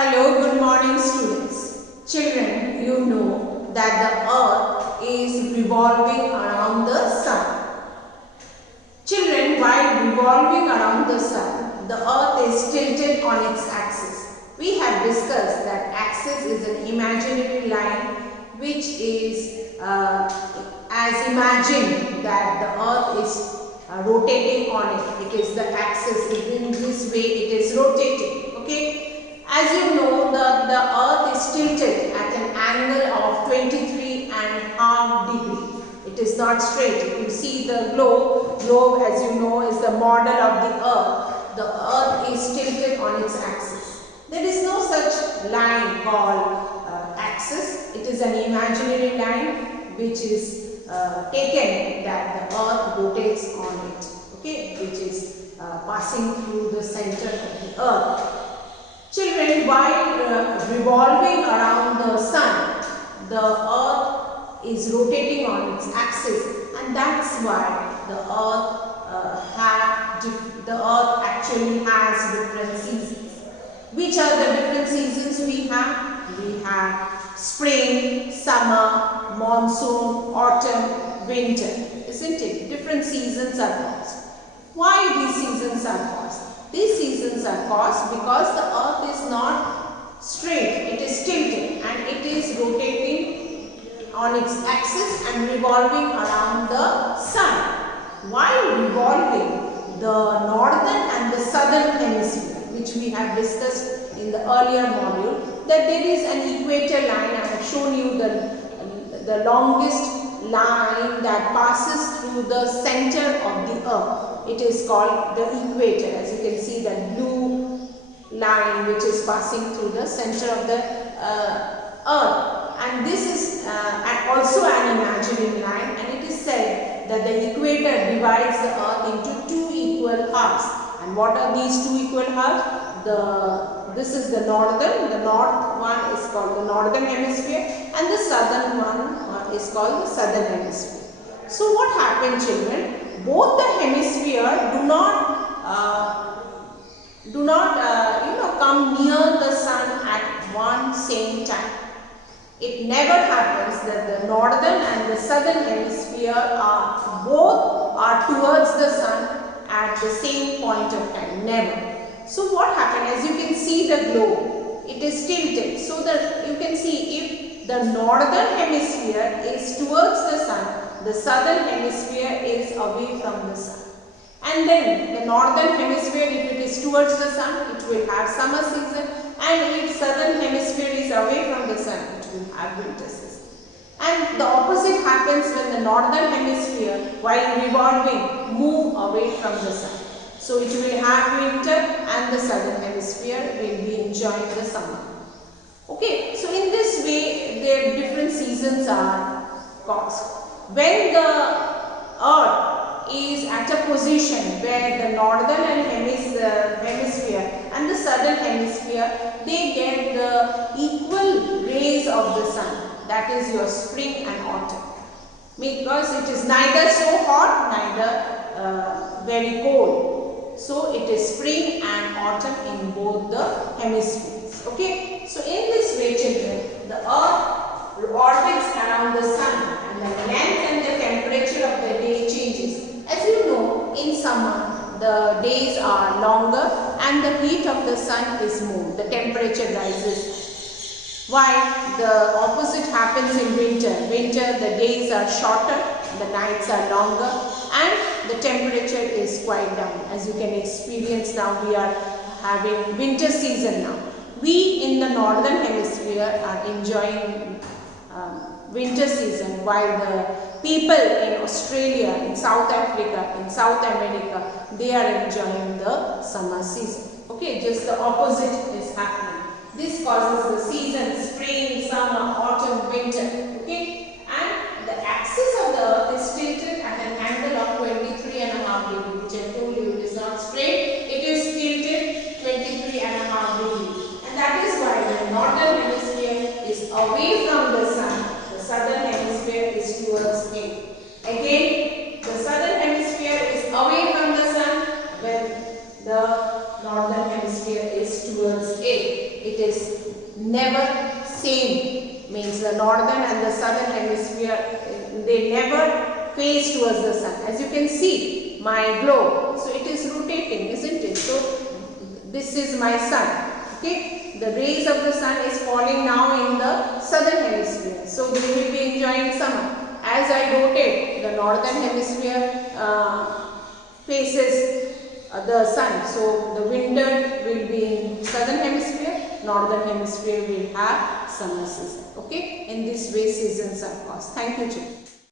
Hello, good morning students. Children, you know that the earth is revolving around the sun. Children, while revolving around the sun, the earth is tilted on its axis. We have discussed that axis is an imaginary line which is as imagined that the earth is rotating on it. It is the axis. In this way it is rotating. Okay. As you know, the earth is tilted at an angle of 23.5 degree. It is not straight. If you see the globe as you know is the model of the earth. The earth is tilted on its axis. There is no such line called axis. It is an imaginary line which is taken that the earth rotates on it. Okay, which is passing through the center of the earth. Children, while revolving around the sun, the earth is rotating on its axis, and that's why the earth actually has different seasons. Which are the different seasons we have? We have spring, summer, monsoon, autumn, winter, isn't it? Different seasons are caused. Why these seasons are caused? These seasons are caused because the earth is not straight, it is tilted and it is rotating on its axis and revolving around the sun. While revolving, the northern and the southern hemisphere, which we have discussed in the earlier module, that there is an equator line. I have shown you the longest line that passes through the center of the earth. It is called the equator. As you can see, the blue line which is passing through the center of the earth. And this is also an imaginary line, and it is said that the equator divides the earth into two equal halves. And what are these two equal halves? This is the northern. The north one is called the northern hemisphere, and the southern one is called the southern hemisphere. So what happened, children? Both the hemisphere do not come near the sun at one same time. It never happens that the northern and the southern hemisphere both are towards the sun at the same point of time. Never. So what happened? As you can see the globe, it is tilted. So that you can see if the northern hemisphere is towards the sun, the southern hemisphere is away from the sun. And then the northern hemisphere, if it is towards the sun, it will have summer season, and if southern hemisphere is away from the sun, it will have winter season. And the opposite happens when the northern hemisphere, while revolving, move away from the sun. So it will have winter and the southern hemisphere will be enjoying the summer. Okay, so in this way, their different seasons are caused. When the earth is at a position where the northern hemisphere and the southern hemisphere, they get the equal rays of the sun, that is your spring and autumn, because it is neither so hot neither very cold. So it is spring and autumn in both the hemispheres. Okay, so in this way, children, the earth orbits around the sun, and the length and the temperature of the day changes. As you know, in summer the days are longer and the heat of the sun is more. The temperature rises. While the opposite happens in winter. Winter, the days are shorter, the nights are longer, and the temperature is quite down. As you can experience now, we are having winter season now. We in the northern hemisphere are enjoying winter season, while the people in Australia, in South Africa, in South America, they are enjoying the summer season. Okay, just the opposite is happening. This causes the season spring, summer, autumn, winter. Okay, and the axis of the earth is tilted at an angle of 23.5 degree, which I told you it is not straight, it is tilted 23.5 degree. And that is why the northern hemisphere is away from the sun. The southern hemisphere is towards it. Again, the southern hemisphere is away from the sun when the northern hemisphere is towards it. it is never same, means the northern and the southern hemisphere, they never face towards the sun. As you can see my globe, so it is rotating, isn't it? So this is my sun. Okay, the rays of the sun is falling now in the southern hemisphere, so we will be enjoying summer. As I noted, the northern hemisphere faces the sun, so the winter will be in southern hemisphere, northern hemisphere will have summer season. Okay, in this way seasons are caused. Thank you, children.